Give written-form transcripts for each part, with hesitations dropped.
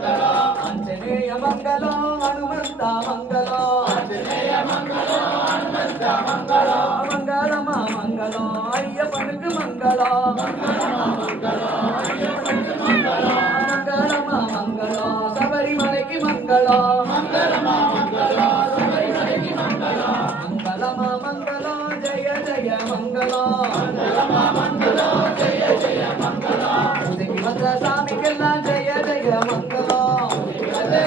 आंजनेय मंगलो हनुमंत मंगलो आंजनेय मंगलो हनुमंत मंगलो मंगलमा मंगलो अय्यप्पनुक्कु मंगलो मंगलमा मंगलो अय्यप्पनुक्कु मंगलो मंगलमा मंगलो सबरीमलैक्कु मंगलो मंगलमा मंगलो सबरीमलैक्कु मंगलो मंगलमा मंगलो जय जय मंगलो मंगलमा मंगलो जय जय मंगलो उदकि वंद सामिक्केल्ल जय जय मंगलो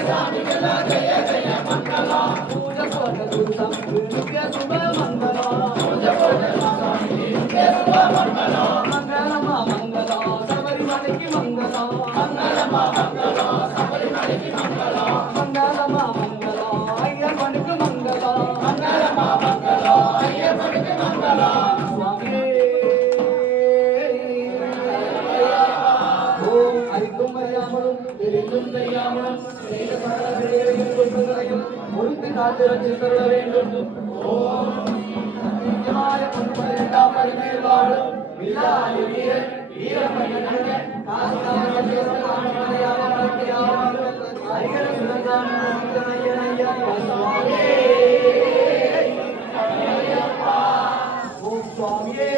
सामिक्केल्ल जय जय मंगलो पूजा कोटलु संपूर्णस्य शुभ मंगलो पूजा कोटलु संपूर्णस्य शुभ मंगलो मंगलमा मंगलो सबरीमलैक्कु मंगलो मंगलमा मंगलो सबरीमलैक्कु मंगलो मंगलमा मंगलो अय्यप्पनुक्कु मंगलो मंगलमा मंगलो अय्यप्पनुक्कु मंगलो स्वामी ஓம் அறிக்கும் அறியாமலும் தெரிந்தும் தெரியாமலும் செய்த சகல பிழைகளையும் குற்றங்களையும் பொறுத்து காத்து ரட்சித்தருள வேண்டும். ஓம் நித்தியமாய பொன்பதினெட்டாம் பரிமேல் வாழும் வில்லாளி வீரன் வீரமணியன் ஹரிகர சுரங்கான ஓம் சுவாமியே